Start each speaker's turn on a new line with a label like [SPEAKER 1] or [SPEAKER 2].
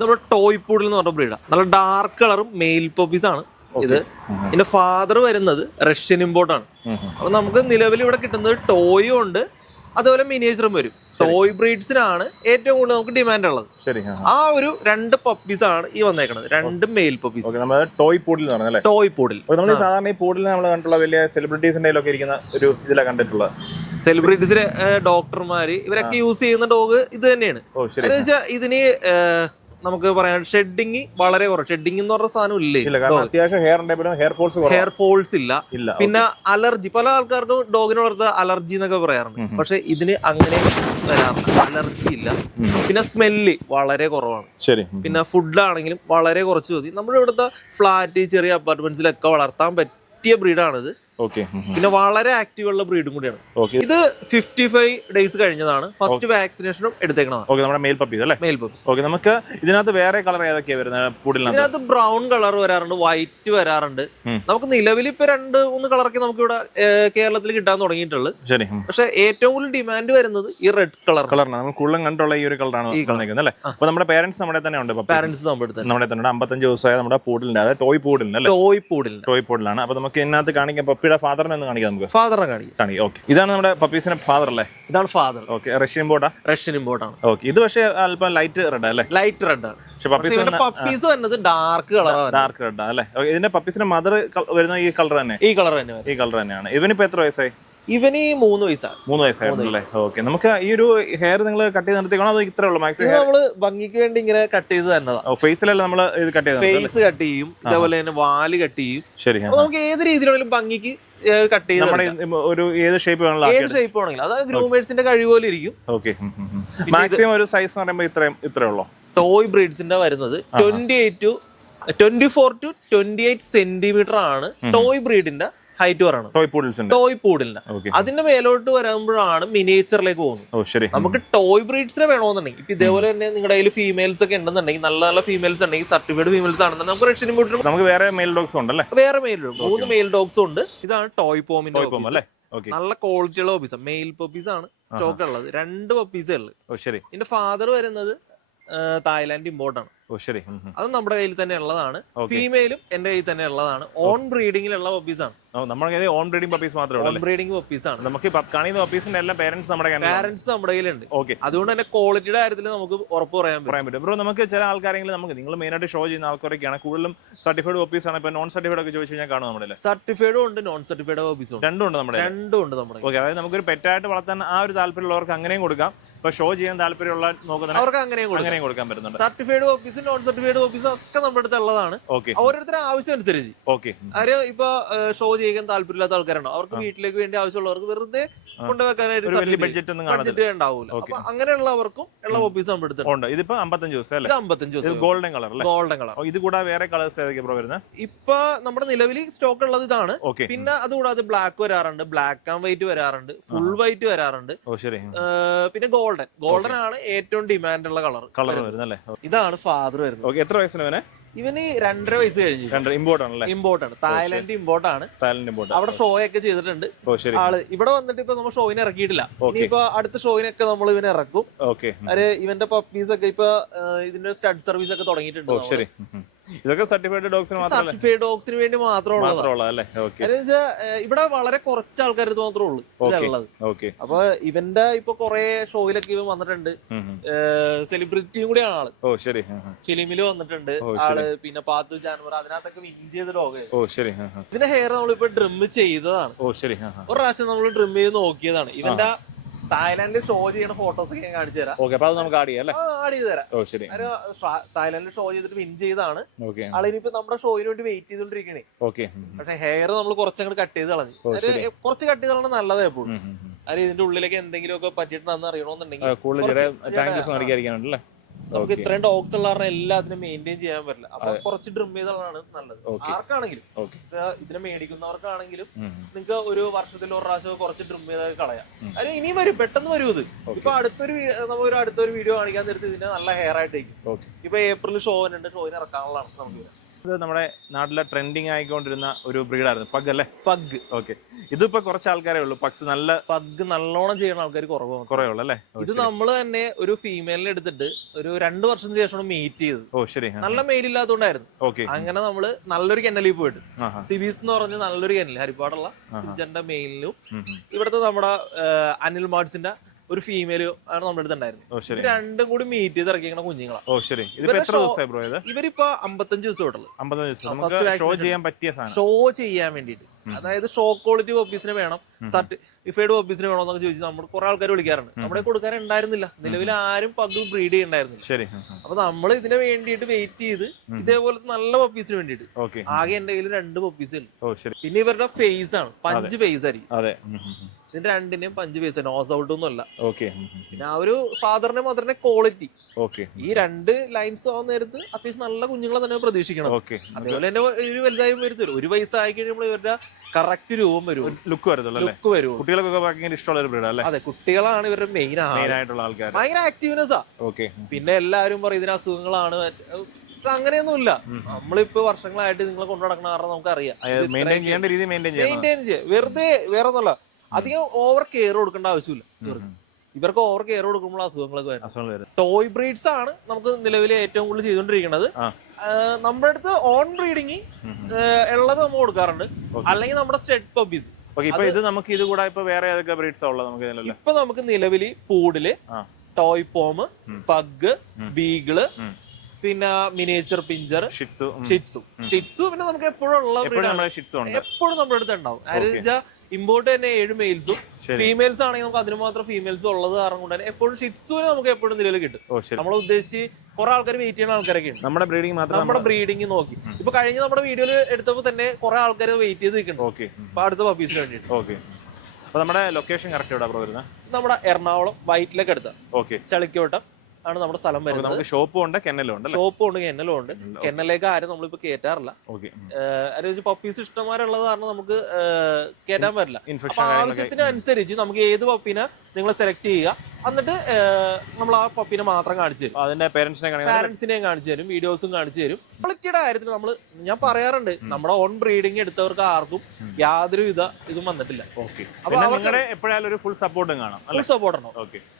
[SPEAKER 1] നമ്മുടെ toy poodle എന്ന് പറഞ്ഞ ബ്രീഡാണ് നല്ല ഡാർക്ക് കളറും മെയിൽ പോപ്പീസ് ആണ് ഇത്. ഇതിന്റെ ഫാദർ വരുന്നത് റഷ്യൻ ഇമ്പോർട്ട് ആണ്. അപ്പൊ നമുക്ക് നിലവിൽ ഇവിടെ കിട്ടുന്നത് ടോയും ഉണ്ട്. അതുപോലെ മിനിയേച്ചറും വരും. ടോയ് ബ്രീഡ്സിനാണ് ഏറ്റവും കൂടുതൽ നമുക്ക് ഡിമാൻഡ് ഉള്ളത്. ആ ഒരു രണ്ട് പപ്പീസ് ആണ് ഈ വന്നേക്കുന്നത് രണ്ട് male puppies
[SPEAKER 2] toy poodle
[SPEAKER 1] toy poodle
[SPEAKER 2] നമ്മൾ സാധാരണ ഈ പൂഡിൽ നമ്മൾ കണ്ടുള്ള വലിയ സെലിബ്രിറ്റീസിന്റെ ഒക്കെ ഇരിക്കുന്ന ഒരു ഇതിലാണ് കണ്ടിട്ടുള്ളത്.
[SPEAKER 1] സെലിബ്രിറ്റീസിലെ ഡോക്ടർമാര് ഇവരൊക്കെ യൂസ് ചെയ്യുന്ന ഡോഗ് ഇത് തന്നെയാണ്. ഇതിന് നമുക്ക് പറയാം ഷെഡിങ് വളരെ കുറവ്. ഷെഡിങ് എന്ന് പറഞ്ഞ സാധനം
[SPEAKER 2] ഇല്ല? അത്യാവശ്യം hair hair falls
[SPEAKER 1] hair falls ഇല്ല. പിന്നെ അലർജി പല ആൾക്കാർക്കും ഡോഗിനെ വളർത്ത അലർജി എന്നൊക്കെ പറയാറുണ്ട്. പക്ഷെ ഇതിന് അങ്ങനെ വരാറില്ല. അലർജി ഇല്ല. പിന്നെ സ്മെല്ല് വളരെ കുറവാണ്.
[SPEAKER 2] ശരി.
[SPEAKER 1] പിന്നെ ഫുഡാണെങ്കിലും വളരെ കുറച്ച് മതി. നമ്മുടെ ഇവിടുത്തെ ഫ്ലാറ്റ് ചെറിയ അപ്പാർട്ട്മെന്റ്സിലൊക്കെ വളർത്താൻ പറ്റിയ ബ്രീഡാണിത് പിന്നെ വളരെ ആക്റ്റീവ് ഉള്ള ബ്രീഡും കൂടിയാണ്.
[SPEAKER 2] ഓക്കെ
[SPEAKER 1] ഇത് ഫിഫ്റ്റി ഫൈവ് ഡേയ്സ് കഴിഞ്ഞതാണ് ഫസ്റ്റ് വാക്സിനേഷനും എടുത്തേക്കണതാണ്.
[SPEAKER 2] ഓക്കെ നമ്മുടെ മെയിൽ പപ്പീസ് അല്ലേ?
[SPEAKER 1] മെയിൽ പപ്പീസ്
[SPEAKER 2] ഓക്കെ നമുക്ക് ഇതിനകത്ത് വേറെ കളർ ഏതൊക്കെയാ വരുന്നത് കൂടുതൽ
[SPEAKER 1] ഇതിനകത്ത് ബ്രൗൺ കളർ വരാറുണ്ട് വൈറ്റ് വരാറുണ്ട്. നമുക്ക് നിലവിൽ ഇപ്പൊ രണ്ട് മൂന്ന് കളറൊക്കെ നമുക്ക് ഇവിടെ കേരളത്തിൽ കിട്ടാൻ തുടങ്ങിയിട്ടുള്ളൂ.
[SPEAKER 2] ശരി
[SPEAKER 1] പക്ഷെ ഏറ്റവും കൂടുതൽ ഡിമാൻഡ് വരുന്നത് ഈ റെഡ് കളർ
[SPEAKER 2] കളറാണ് നമ്മൾ കൂടുതലും കണ്ടുള്ള ഈ ഒരു കളറാണ് വന്നിരിക്കുന്നത് അല്ലേ? അപ്പൊ നമ്മുടെ പേരൻസ് നമ്മുടെ തന്നെ ഉണ്ട്
[SPEAKER 1] പാരന്റ്സ് നമ്മുടെ
[SPEAKER 2] തന്നെ. ഉണ്ട് അമ്പത്തഞ്ച് ദിവസമായ നമ്മുടെ പൂഡിലുണ്ട് അതായത് ടോയ് പൂഡിലുണ്ട് അല്ലേ?
[SPEAKER 1] ടോയ് പൂടിൽ
[SPEAKER 2] ടോയ് പൂഡിലാണ് അപ്പൊ നമുക്ക് ഇതിനകത്ത് കാണിക്കാം പപ്പിയുടെ ഫാദറിനെ ഒന്ന് കാണിക്കാം നമുക്ക്.
[SPEAKER 1] ഫാദറിനെ കാണിക്കും.
[SPEAKER 2] കാണിക്കാം. ഓക്കെ ഇതാണ് നമ്മുടെ പപ്പീസിന്റെ ഫാദർ അല്ലേ?
[SPEAKER 1] ഇതാണ് ഫാദർ
[SPEAKER 2] ഓക്കെ റഷ്യൻ ബോർഡാ
[SPEAKER 1] റഷ്യൻ ഇമ്പോർട്ട് ആണ്
[SPEAKER 2] ഓക്കെ ഇത് പക്ഷേ അല്പം ലൈറ്റ് റെഡ് അല്ലേ?
[SPEAKER 1] ലൈറ്റ് റെഡ് ആണ്.
[SPEAKER 2] പക്ഷെ
[SPEAKER 1] പക്ഷെ
[SPEAKER 2] പപ്പീസ്
[SPEAKER 1] വരുന്നത് ഡാർക്ക് കളറാണ്
[SPEAKER 2] ഡാർക്ക് റെഡ് അല്ലേ? ഇതിന്റെ പപ്പീസിന്റെ മദർ വരുന്ന ഈ കളർ തന്നെ?
[SPEAKER 1] ഈ കളർ തന്നെ
[SPEAKER 2] ഈ കളർ തന്നെയാണ്. ഇവനിപ്പോ എത്ര വയസ്സായി?
[SPEAKER 1] ഇവന് മൂന്ന് വയസ്സാണ്
[SPEAKER 2] മൂന്ന് വയസ്സായിരുന്നല്ലേ ഓക്കെ നമുക്ക് ഈ ഒരു ഹെയർ നിങ്ങൾ കട്ട് ചെയ്ത് നിർത്തിക്കണോ അതോ ഇത്രേ ഉള്ളൂ? മാക്സിമം
[SPEAKER 1] നമ്മൾ ഭംഗിക്ക് വേണ്ടി ഇങ്ങനെ കട്ട് ചെയ്ത് തന്നതാണ്
[SPEAKER 2] ഫേസിലല്ല നമ്മൾ ഇത് കട്ട് ചെയ്ത്
[SPEAKER 1] ഫേസ് കട്ട് ചെയ്യും ഇതേപോലെ തന്നെ വാൽ കട്ട് ചെയ്യും.
[SPEAKER 2] ശരി
[SPEAKER 1] നമുക്ക് ഏത് രീതിയിലാണെങ്കിലും ഭംഗിക്ക് കട്ട് ചെയ്ത്
[SPEAKER 2] നമ്മുടെ ഒരു ഏത് ഷേപ്പ് വേണമെങ്കിലും
[SPEAKER 1] ഏത് ഷേപ്പ് വേണമെങ്കിലും അത് ഗ്രൂമേഴ്സിന്റെ കഴിവ് പോലെ ഇരിക്കും.
[SPEAKER 2] ഓക്കെ മാക്സിമം ഒരു സൈസ് എന്ന് പറയുമ്പോൾ ഇത്രയും ഇത്രേ ഉള്ളൂ?
[SPEAKER 1] ടോയ് ബ്രീഡ്സിന്റെ വരുന്നത് twenty eight to twenty four to twenty eight centimetre ആണ് ടോയ് ബ്രീഡിന്റെ ഹൈറ്റ് പറയണം
[SPEAKER 2] ടോയ് പൂഡിൽസ്
[SPEAKER 1] ടോയ്
[SPEAKER 2] പൂഡിലിന്
[SPEAKER 1] അതിന്റെ മേലോട്ട് വരുമ്പോഴാണ് മിനിയേച്ചറിലേക്ക് പോകുന്നത്. നമുക്ക് ടോയ് ബ്രീഡ്സിനെ വേണമെന്നുണ്ടെങ്കിൽ ഇപ്പൊ ഇതേപോലെ തന്നെ നിങ്ങളുടെ കയ്യിൽ ഫീമെയിൽസ് ഒക്കെ ഉണ്ടെന്നുണ്ടെങ്കിൽ നല്ല നല്ല ഫീമെയിൽസ് ഉണ്ടെങ്കിൽ സർട്ടിഫൈഡ് ഫീമെയിൽസ് ആണെന്നുണ്ടെങ്കിൽ നമുക്ക് റഷ്യൻ ഇമ്പോർട്ടിനും
[SPEAKER 2] നമുക്ക് വേറെ മെയിൽ ഡോഗ്സ് ഉണ്ടല്ലേ
[SPEAKER 1] വേറെ മെയിൽ മൂന്ന് മെയിൽ ഡോഗ്സ് ഉണ്ട്. ഇതാണ് ടോയ് പോമിന്റെ
[SPEAKER 2] അല്ലേ?
[SPEAKER 1] നല്ല ക്വാളിറ്റിയുള്ള പപ്പീസ് മെയിൽ പപ്പീസ് ആണ് സ്റ്റോക്ക് ഉള്ളത്. രണ്ട് പപ്പീസേ ഉള്ളു.
[SPEAKER 2] ശരി.
[SPEAKER 1] എന്റെ ഫാദർ വരുന്നത് തായ്ലാന്റ് ഇമ്പോർട്ട് ആണ്.
[SPEAKER 2] ഓ ശരി.
[SPEAKER 1] അത് നമ്മുടെ കയ്യിൽ തന്നെ ഉള്ളതാണ്. ഫീമെയിലും എന്റെ കയ്യിൽ തന്നെ ഉള്ളതാണ്. ഓൺ ബ്രീഡിംഗിലുള്ള പപ്പീസ് ആണ്.
[SPEAKER 2] നമ്മുടെ കയ്യിൽ ഓൺ ബ്രീഡിംഗ് പപ്പീസ് മാത്രമേ
[SPEAKER 1] ഓൺ ബ്രീഡിംഗ് പപ്പീസ് ആണ്.
[SPEAKER 2] നമുക്ക് കാണുന്ന പപ്പീസിന്റെ എല്ലാം പേരന്റ്സ് നമ്മുടെ
[SPEAKER 1] പേരന്റ്സ് നമ്മുടെ കയ്യിലുണ്ട്
[SPEAKER 2] ഓക്കെ.
[SPEAKER 1] അതുകൊണ്ട് തന്നെ ക്വാളിറ്റിയുടെ കാര്യത്തിൽ നമുക്ക് ഉറപ്പ് പറയാൻ
[SPEAKER 2] പറയാൻ പറ്റും. ബ്രോ നമുക്ക് ചില ആൾക്കാരെങ്കിലും നമുക്ക് നിങ്ങൾ മെയിൻ ആയിട്ട് ഷോ ചെയ്യുന്ന ആൾക്കാരൊക്കെയാണ് കൂടുതലും സർട്ടിഫൈഡ് പപ്പീസ് ആണ്. ഇപ്പൊ നോൺ സർട്ടിഫൈഡ് ഒക്കെ ചോദിച്ചു കഴിഞ്ഞാൽ കാണും നമ്മുടെ
[SPEAKER 1] സർട്ടിഫൈഡും ഉണ്ട് നോൺ സർട്ടിഫൈഡ് പപ്പീസും
[SPEAKER 2] രണ്ടും ഉണ്ട് നമ്മുടെ
[SPEAKER 1] രണ്ടും ഉണ്ട് നമ്മുടെ.
[SPEAKER 2] ഓക്കെ അതായത് നമുക്കൊരു പെറ്റായിട്ട് വളർത്താൻ ആ ഒരു താല്പര്യമുള്ളവർക്ക് അങ്ങനെയും കൊടുക്കാം. ഇപ്പൊ ഷോ ചെയ്യാൻ താല്പര്യമുള്ള നോക്കുന്ന
[SPEAKER 1] അവർക്ക് അങ്ങനെയും
[SPEAKER 2] അങ്ങനെയും കൊടുക്കാൻ പറ്റുന്നുണ്ട്.
[SPEAKER 1] സർട്ടിഫൈഡ് പപ്പീസും നോൺ സർട്ടിഫൈഡ് പപ്പീസും ഒക്കെ നമ്മുടെ അടുത്ത് ഉള്ളതാണ്. ഓരോരുത്തരുടെ ആവശ്യം അനുസരിച്ച്
[SPEAKER 2] ഓക്കെ
[SPEAKER 1] അവർ ഇപ്പൊ ഷോ ചെയ്യാൻ താല്പര്യമില്ലാത്ത ആൾക്കാരാണോ? അവർക്ക് വീട്ടിലേക്ക് വേണ്ടി ആവശ്യമുള്ളവർക്ക് വെറുതെ കൊണ്ടുവെക്കാനായിട്ട്
[SPEAKER 2] വലിയ ബഡ്ജറ്റ് ഒന്നും
[SPEAKER 1] ബഡ്ജറ്റ് ഉണ്ടാവില്ല അപ്പൊ അങ്ങനെയുള്ളവർക്കും ഉള്ള ഓഫീസ് നമ്മൾ
[SPEAKER 2] എടുത്തിട്ടുണ്ട്. ഇതിപ്പോ അമ്പത്തഞ്ച് ദിവസം അല്ലേ?
[SPEAKER 1] അമ്പത്തഞ്ച് ദിവസം
[SPEAKER 2] ഗോൾഡൻ കളർ
[SPEAKER 1] ഗോൾഡൻ കളർ
[SPEAKER 2] ഇത് കൂടാതെ വേറെ കളേഴ്സ് ഏതൊക്കെ വരുന്നത്
[SPEAKER 1] ഇപ്പൊ നമ്മുടെ നിലവിൽ സ്റ്റോക്ക് ഉള്ളത് ഇതാണ്. പിന്നെ അതുകൂടാതെ ബ്ലാക്ക് വരാറുണ്ട്. ബ്ലാക്ക് ആൻഡ് വൈറ്റ് വരാറുണ്ട്. ഫുൾ വൈറ്റ് വരാറുണ്ട്. പിന്നെ ഗോൾഡൻ ഗോൾഡൻ ആണ് ഏറ്റവും ഡിമാൻഡ് ഉള്ള കളർ
[SPEAKER 2] കളർ വരുന്നല്ലേ?
[SPEAKER 1] ഇതാണ് ഫാദർ വരുന്നത്.
[SPEAKER 2] എത്ര വയസ്സിന്
[SPEAKER 1] ഇവന് രണ്ടര വയസ്സ് കഴിഞ്ഞു
[SPEAKER 2] രണ്ടര ഇമ്പോർട്ട് ആണല്ലേ
[SPEAKER 1] ഇമ്പോർട്ട് ആണ്. തായ്ലാന്റ് ഇമ്പോർട്ട് ആണ്.
[SPEAKER 2] തായ്ലൻഡ് ഇമ്പോർട്ട്
[SPEAKER 1] അവിടെ ഷോ ഒക്കെ ചെയ്തിട്ടുണ്ട് ആൾ ഇവിടെ വന്നിട്ട് ഇപ്പൊ നമ്മൾ ഷോയിന് ഇറക്കിയിട്ടില്ല. ഇപ്പൊ അടുത്ത ഷോയിനൊക്കെ നമ്മൾ ഇവനെ ഇറക്കും.
[SPEAKER 2] ഓക്കെ.
[SPEAKER 1] ഇവന്റെ പപ്പീസ് ഒക്കെ ഇപ്പൊ ഇതിന്റെ സ്റ്റഡ് സർവീസ് ഒക്കെ തുടങ്ങിയിട്ടുണ്ട്.
[SPEAKER 2] ഇതൊക്കെ സർട്ടിഫൈഡ് ഡോഗ്സിന്
[SPEAKER 1] സർട്ടിഫൈഡ് ഡോഗ്സിന് വേണ്ടി മാത്രമേ ഇവിടെ വളരെ കുറച്ച് ആൾക്കാർ ഇത് മാത്രമേ ഉള്ളൂ. ഇതുള്ളത്.
[SPEAKER 2] ഓക്കെ.
[SPEAKER 1] അപ്പൊ ഇവന്റെ ഇപ്പൊ കൊറേ ഷോയിലൊക്കെ ഇവൻ വന്നിട്ടുണ്ട്. സെലിബ്രിറ്റിയും കൂടിയാണ് ആൾ.
[SPEAKER 2] ഓ ശരി.
[SPEAKER 1] ഫിലിമിൽ വന്നിട്ടുണ്ട്. ആൾ പിന്നെ പാത്തു ജാനുവർ അതിനകത്തൊക്കെ വിൻ ചെയ്ത ഡോഗ്
[SPEAKER 2] ഓ ശരി.
[SPEAKER 1] ഇതിന്റെ ഹെയർ നമ്മളിപ്പോ ഡ്രിം ചെയ്തതാണ്.
[SPEAKER 2] ഓ ശരി.
[SPEAKER 1] ഒരു പ്രാവശ്യം നമ്മൾ ഡ്രിം ചെയ്ത് നോക്കിയതാണ്. ഇവന്റെ തായ്ലാന്റിൽ ഷോ ചെയ്യുന്ന ഫോട്ടോസ് ഒക്കെ ഞാൻ കാണിച്ചു തരാം.
[SPEAKER 2] ഓക്കെ അപ്പൊ അത് നമുക്ക് ആഡ് ചെയ്യാം അല്ലേ?
[SPEAKER 1] ആഡ് ചെയ്ത് തരാം.
[SPEAKER 2] ഓ ശരി.
[SPEAKER 1] ഒരു തായ്ലാന്റിൽ ഷോ ചെയ്തിട്ട് വിൻ ചെയ്താണ്
[SPEAKER 2] ഓക്കെ
[SPEAKER 1] ആളിനിപ്പോ നമ്മുടെ ഷോയിന് വേണ്ടി വെയിറ്റ് ചെയ്തോണ്ടിരിക്കണേ.
[SPEAKER 2] ഓക്കെ
[SPEAKER 1] പക്ഷെ ഹെയർ നമ്മൾ കുറച്ചങ്ങോട്ട് കട്ട് ചെയ്ത് കളഞ്ഞു.
[SPEAKER 2] ഓ,
[SPEAKER 1] ഒരു കുറച്ച് കട്ട് ചെയ്ത് കളഞ്ഞ നല്ലതാ എപ്പോഴും അത് ഇതിന്റെ ഉള്ളിലേക്ക് എന്തെങ്കിലും ഒക്കെ പറ്റിയിട്ടുണ്ടെന്ന് അറിയണമെന്നുണ്ടെങ്കിൽ
[SPEAKER 2] കൂടുതൽ ചെറിയ
[SPEAKER 1] നമുക്ക് ഇത്രയും ഡോഗ്സ് ഉള്ള കാരണം എല്ലാത്തിനും മെയിന്റെയിൻ ചെയ്യാൻ പറ്റില്ല. അപ്പൊ കുറച്ച് ഡ്രിം ചെയ്തുള്ളതാണ് നല്ലത്. ആർക്കാണെങ്കിലും. ഇതിനെ മേടിക്കുന്നവർക്കാണെങ്കിലും നിങ്ങൾക്ക് ഒരു വർഷത്തിൽ ഒരു പ്രാവശ്യം കുറച്ച് ഡ്രിം ചെയ്ത് കളയാം. അത് ഇനി വരും പെട്ടെന്ന് വരും ഇത്. ഇപ്പൊ അടുത്തൊരു നമ്മൾ ഒരു അടുത്തൊരു വീഡിയോ കാണിക്കാൻ നേരത്തെ ഇതിന്റെ നല്ല ഹെയർ ആയിട്ടേക്കും. ഇപ്പൊ ഏപ്രിൽ ഷോവിനുണ്ട്. ഷോവിന് ഇറക്കാനുള്ളതാണ് നമുക്ക്
[SPEAKER 2] ഇത് നമ്മുടെ നാട്ടിലെ ട്രെൻഡിങ് ആയിക്കൊണ്ടിരുന്ന ഒരു ബ്രീഡായിരുന്നു. പഗ് അല്ലേ?
[SPEAKER 1] പഗ്
[SPEAKER 2] ഓക്കെ ഇതിപ്പോ കുറച്ച് ആൾക്കാരേ ഉള്ളൂ. പഗ്സ് നല്ല
[SPEAKER 1] പഗ് നല്ലോണം ചെയ്യുന്ന ആൾക്കാർ കുറവാണ്
[SPEAKER 2] കുറേ ഉള്ളൂ അല്ലേ?
[SPEAKER 1] ഇത് നമ്മൾ തന്നെ ഒരു ഫീമെയിലിനെ എടുത്തിട്ട് ഒരു രണ്ട് വർഷത്തിന് ശേഷമാണ് മീറ്റ് ചെയ്തത്.
[SPEAKER 2] ഓ ശരി.
[SPEAKER 1] നല്ല മെയിൽ ഇല്ലാത്തതുകൊണ്ടായിരുന്നു
[SPEAKER 2] ഓക്കെ
[SPEAKER 1] അങ്ങനെ നമ്മൾ നല്ലൊരു കെന്നലിൽ പോയിട്ട്. സിബിസ് എന്ന് പറഞ്ഞ നല്ലൊരു കെന്നൽ ഹരിപ്പാടുള്ള സിബിജന്റെ മെയിലിനും. ഇവിടുത്തെ നമ്മുടെ അനിൽ മാർട്സിന്റെ ഒരു ഫീമെയിൽ ആണ് നമ്മുടെ
[SPEAKER 2] അടുത്ത്
[SPEAKER 1] ഉണ്ടായിരുന്നത് രണ്ടും കൂടി മീറ്റ് ചെയ്ത് ഇറക്കിയ കുഞ്ഞുങ്ങളാണ്
[SPEAKER 2] ഓ ശരി. ഇതിപ്പോ എത്ര ദിവസമായി ബ്രോ ഇത്?
[SPEAKER 1] ഇവരിപ്പോ അമ്പത്തഞ്ച് ദിവസം
[SPEAKER 2] ദിവസം. നമുക്ക് ഷോ ചെയ്യാൻ പറ്റിയ സാധനം.
[SPEAKER 1] ഷോ ചെയ്യാൻ വേണ്ടിയിട്ട്. അതായത് ഷോ ക്വാളിറ്റി ഓഫീസിന് വേണം. സർട്ടിഫൈഡ് ഓഫീസിന് വേണോ എന്നൊക്കെ ചോദിച്ചു നമ്മൾ കുറെ ആൾക്കാർ വിളിക്കാറുണ്ട്. നമ്മുടെ കൊടുക്കാൻ ഉണ്ടായിരുന്നില്ല. നിലവിൽ ആരും പഗ് ബ്രീഡ് ചെയ്യണ്ടായിരുന്നില്ല
[SPEAKER 2] ശരി.
[SPEAKER 1] അപ്പൊ നമ്മൾ ഇതിന് വേണ്ടിയിട്ട് വെയിറ്റ് ചെയ്ത് ഇതേപോലത്തെ നല്ല പപ്പീസിന് വേണ്ടിയിട്ട്.
[SPEAKER 2] ഓക്കെ.
[SPEAKER 1] ആകെ എന്റെ കയ്യിൽ രണ്ട് പപ്പീസ് പിന്നെ ഇവരുടെ ഫേസ് ആണ്. പഞ്ച് ഫേസ് ആയിരിക്കും. ഇതിന്റെ രണ്ടിന്റെയും പഞ്ച് ഫേസ് നോസ് ഔട്ട് ഒന്നും അല്ല
[SPEAKER 2] ഓക്കെ
[SPEAKER 1] പിന്നെ ആ ഒരു ഫാദറിന്റെ മദറിനെ ക്വാളിറ്റി
[SPEAKER 2] ഓക്കെ
[SPEAKER 1] ഈ രണ്ട് ലൈൻസ് ആവുന്ന നേരത്ത് അത്യാവശ്യം നല്ല കുഞ്ഞുങ്ങളെ തന്നെ പ്രതീക്ഷിക്കണം.
[SPEAKER 2] ഓക്കെ
[SPEAKER 1] അതേപോലെ തന്നെ ഒരു വലുതായി വരുത്തുള്ളൂ ഒരു വയസ്സായി കഴിയുമ്പോൾ ഇവരുടെ കറക്റ്റ് രൂപം വരും.
[SPEAKER 2] ലുക്ക് വരുന്നുള്ളൂ
[SPEAKER 1] ലുക്ക് വരും.
[SPEAKER 2] കുട്ടികൾക്കൊക്കെ ഭയങ്കര ഇഷ്ടമുള്ള ഒരു ബ്രീഡ് അല്ലേ?
[SPEAKER 1] അതെ കുട്ടികളാണ് ഇവരുടെ മെയിൻ
[SPEAKER 2] ആയിട്ടുള്ള ആൾക്കാർ
[SPEAKER 1] ഭയങ്കര ആക്റ്റീവ്നെസ് ആ.
[SPEAKER 2] ഓക്കെ
[SPEAKER 1] പിന്നെ എല്ലാവരും പറയും ഇതിന് അസുഖങ്ങളാണ്. അങ്ങനെയൊന്നുമില്ല. നമ്മളിപ്പോ വർഷങ്ങളായിട്ട് നിങ്ങളെ കൊണ്ടു നടക്കണ കാരണം
[SPEAKER 2] മെയിന്റെയിൻ ചെയ്യേണ്ട രീതി
[SPEAKER 1] മെയിന്റെയിൻ ചെയ്യുക വെറുതെ വേറെ ഒന്നുമല്ല. അധികം ഓവർ കെയർ കൊടുക്കേണ്ട ആവശ്യമില്ല. ഇവർക്ക്. ഇവർക്ക് ഓവർ കെയർ കൊടുക്കുമ്പോൾ അസുഖങ്ങളൊക്കെ വരും. ടോയ് ബ്രീഡ്സ് ആണ് നമുക്ക് നിലവിൽ ഏറ്റവും കൂടുതൽ ചെയ്തുകൊണ്ടിരിക്കുന്നത്. നമ്മുടെ അടുത്ത് ഓൺ ബ്രീഡിങ് ഉള്ളത് നമ്മൾ കൊടുക്കാറുണ്ട്. അല്ലെങ്കിൽ നമ്മുടെ സ്റ്റെഡ്
[SPEAKER 2] പബ്ബീസ് ഇത് നമുക്ക് ഇത് കൂടെ ഇപ്പൊ വേറെ ഏതൊക്കെ ബ്രീഡ്സ് ഉള്ളത് നമുക്ക്
[SPEAKER 1] ഇപ്പൊ നമുക്ക് നിലവിൽ
[SPEAKER 2] poodle
[SPEAKER 1] toy pom pug
[SPEAKER 2] beagle
[SPEAKER 1] പിന്നെ miniature pinscher
[SPEAKER 2] shih tzu
[SPEAKER 1] shih tzu shih tzu പിന്നെ നമുക്ക് എപ്പോഴും ഉള്ള
[SPEAKER 2] എപ്പോഴും നമ്മുടെ
[SPEAKER 1] അടുത്ത് ഉണ്ടാവും. ഇമ്പോർട്ട് തന്നെ ഏഴ് മെയിൽസും. ഫീമെയിൽസ് ആണെങ്കിൽ നമുക്ക് അതിന് മാത്രം ഫീമെയിൽസ് ഉള്ളത് കാരണം കൊണ്ട് തന്നെ എപ്പോഴും ഷിറ്റ്സുവിന് നമുക്ക് എപ്പോഴും നിലവിൽ കിട്ടും. നമ്മൾ ഉദ്ദേശിച്ച് കുറെ ആൾക്കാർ വെയിറ്റ് ചെയ്യുന്ന ആൾക്കാരൊക്കെ ഉണ്ട്.
[SPEAKER 2] നമ്മുടെ ബ്രീഡിംഗ് മാത്രം
[SPEAKER 1] നമ്മുടെ ബ്രീഡിംഗ് നോക്കി. ഇപ്പൊ കഴിഞ്ഞ നമ്മുടെ വീഡിയോയിൽ എടുത്തപ്പോ തന്നെ കുറെ ആൾക്കാർ വെയിറ്റ് ചെയ്ത് നിൽക്കുന്നുണ്ട്.
[SPEAKER 2] ഓക്കെ.
[SPEAKER 1] അപ്പൊ അടുത്ത പപ്പീസിന് വേണ്ടിയിട്ട്.
[SPEAKER 2] ഓക്കെ. അപ്പൊ നമ്മുടെ ലൊക്കേഷൻ കറക്റ്റ് എവിടെ വരുന്നത്?
[SPEAKER 1] നമ്മുടെ എറണാകുളം വൈറ്റിലേക്ക് എടുത്താൽ
[SPEAKER 2] ഓക്കെ.
[SPEAKER 1] ചളിക്കോട്ടം. ആണ് നമ്മുടെ സ്ഥലം വരുന്നത്.
[SPEAKER 2] നമുക്ക് ഷോപ്പും ഉണ്ട് കെന്നലും ഉണ്ട്
[SPEAKER 1] ഷോപ്പും ഉണ്ട് കെന്നലും ഉണ്ട്. കെന്നലേക്ക് ആരും നമ്മളിപ്പോ കയറ്റാറില്ല
[SPEAKER 2] ഓക്കെ.
[SPEAKER 1] അതിന് പപ്പീസ് ഇഷ്ടമാരുള്ളത് കാരണം നമുക്ക് കേറ്റാൻ കയറ്റാൻ പറ്റില്ല. ആവശ്യത്തിന് അനുസരിച്ച് നമുക്ക് ഏത് പപ്പിനെ നിങ്ങൾ സെലക്ട് ചെയ്യുക. എന്നിട്ട് നമ്മൾ ആ പപ്പിനെ മാത്രം കാണിച്ചു തരും.
[SPEAKER 2] അതിന്റെ പേരൻസിനെ പേരൻസിനെയും
[SPEAKER 1] പാരന്റ്സിനെയും കാണിച്ചു തരും വീഡിയോസും കാണിച്ചു തരും. ക്വാളിറ്റിയുടെ കാര്യത്തിൽ നമ്മൾ ഞാൻ പറയാറുണ്ട് നമ്മുടെ ഓൺ ബ്രീഡിങ് എടുത്തവർക്ക് ആർക്കും യാതൊരു വിധ ഇതും വന്നിട്ടില്ല.
[SPEAKER 2] ഓക്കെ.
[SPEAKER 1] അപ്പൊ അവർക്ക്
[SPEAKER 2] നിങ്ങളുടെ എപ്പോഴായാലും ഒരു ഫുൾ സപ്പോർട്ടും കാണാം
[SPEAKER 1] ഫുൾ സപ്പോർട്ട് ഉണ്ടോ
[SPEAKER 2] ഓക്കെ.